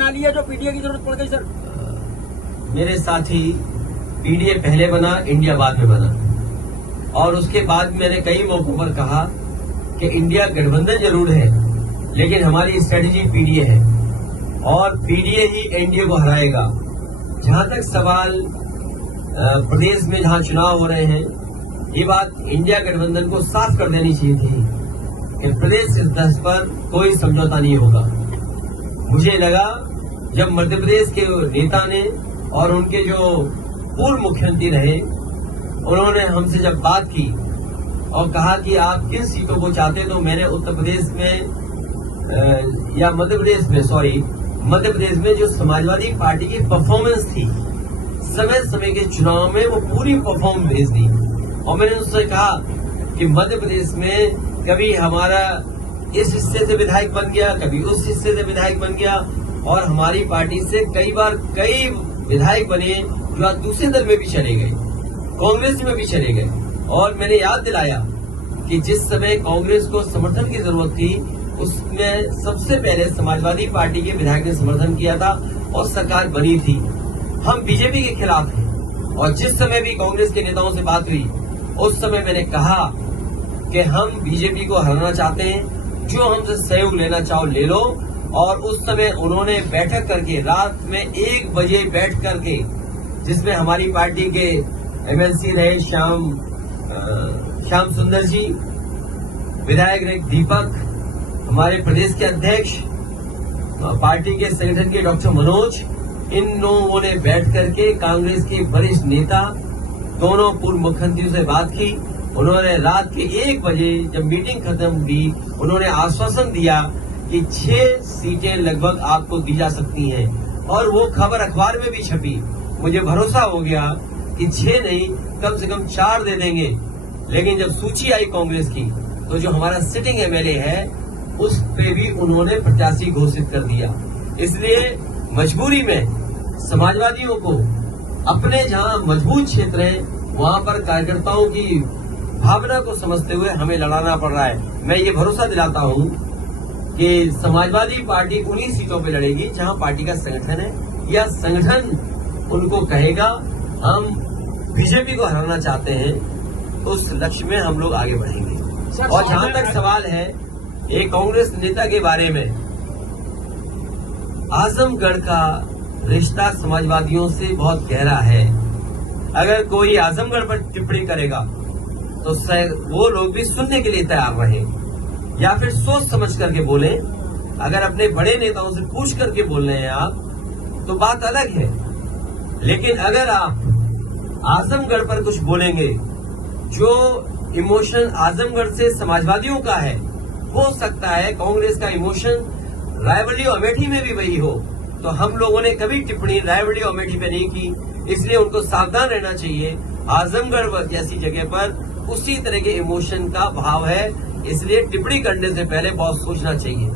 बना ली है जो पीडीए की जरूरत पड़ गई सर? मेरे साथी, पीडीए पहले बना, इंडिया बाद में बना, और उसके बाद मैंने कई मौकों पर कहा कि इंडिया गठबंधन जरूर है, लेकिन हमारी स्ट्रेटेजी पीडीए है और पीडीए ही एनडीए को हराएगा। जहां तक सवाल प्रदेश में जहां चुनाव हो रहे हैं, ये बात इंडिया गठबंधन को साफ कर देनी चाहिए थी कि प्रदेश स्तर पर कोई समझौता नहीं होगा। मुझे लगा जब मध्य प्रदेश के नेता ने और उनके जो पूर्व मुख्यमंत्री रहे, उन्होंने हमसे जब बात की और कहा कि आप किन सीटों को चाहते, तो मैंने उत्तर प्रदेश में या मध्य प्रदेश में जो समाजवादी पार्टी की परफॉर्मेंस थी, समय समय के चुनाव में वो पूरी परफॉर्मेंस भेज दी। और मैंने उनसे कहा कि मध्य प्रदेश में कभी हमारा इस हिस्से से विधायक बन गया, कभी उस हिस्से से विधायक बन गया, और हमारी पार्टी से कई बार कई विधायक बने जो आज दूसरे दल में भी चले गए, कांग्रेस में भी चले गए। और मैंने याद दिलाया कि जिस समय कांग्रेस को समर्थन की जरूरत थी, उसमें सबसे पहले समाजवादी पार्टी के विधायक ने समर्थन किया था और सरकार बनी थी। हम बीजेपी के खिलाफ हैं, और जिस समय भी कांग्रेस के नेताओं से बात हुई, उस समय मैंने कहा कि हम बीजेपी को हराना चाहते हैं, जो हमसे सहयोग लेना चाहो ले लो। और उस समय उन्होंने बैठक करके रात में 1 बजे बैठ करके, जिसमें हमारी पार्टी के एमएलसी रहे श्याम सुंदर जी, विधायक रहे दीपक, हमारे प्रदेश के अध्यक्ष, पार्टी के संगठन के डॉक्टर मनोज, इन लोगों ने बैठ करके कांग्रेस के वरिष्ठ नेता, दोनों पूर्व मुख्यमंत्रियों से बात की। उन्होंने रात के 1 बजे जब मीटिंग खत्म हुई, उन्होंने आश्वासन दिया कि 6 सीटें लगभग आपको दी जा सकती हैं, और वो खबर अखबार में भी छपी। मुझे भरोसा हो गया कि 6 नहीं, कम से कम 4 दे देंगे। लेकिन जब सूची आई कांग्रेस की, तो जो हमारा सिटिंग एमएलए है, उस पे भी उन्होंने प्रत्याशी घोषित कर दिया। इसलिए मजबूरी में समाजवादियों को अपने जहां मजबूत क्षेत्र है, वहां पर कार्यकर्ताओं की भावना को समझते हुए हमें लड़ाना पड़ रहा है। मैं ये भरोसा दिलाता हूं कि समाजवादी पार्टी उन्हीं सीटों पे लड़ेगी जहां पार्टी का संगठन है, या संगठन उनको कहेगा हम बीजेपी को हराना चाहते हैं, उस लक्ष्य में हम लोग आगे बढ़ेंगे। और जहां तक सवाल है एक कांग्रेस नेता के बारे में, आजमगढ़ का रिश्ता समाजवादियों से बहुत गहरा है। अगर कोई आजमगढ़ पर टिप्पणी करेगा तो वो लोग भी सुनने के लिए तैयार रहे, या फिर सोच समझ करके बोले। अगर अपने बड़े नेताओं से पूछ करके बोल रहे हैं आप, तो बात अलग है। लेकिन अगर आप आजमगढ़ पर कुछ बोलेंगे, जो इमोशन आजमगढ़ से समाजवादियों का है, हो सकता है कांग्रेस का इमोशन रायबरेली और अमेठी में भी वही हो। तो हम लोगों ने कभी टिप्पणी रायबरेली और अमेठी पे नहीं की, इसलिए उनको सावधान रहना चाहिए। आजमगढ़ जैसी जगह पर उसी तरह के इमोशन का भाव है, इसलिए टिप्पणी करने से पहले बहुत सोचना चाहिए।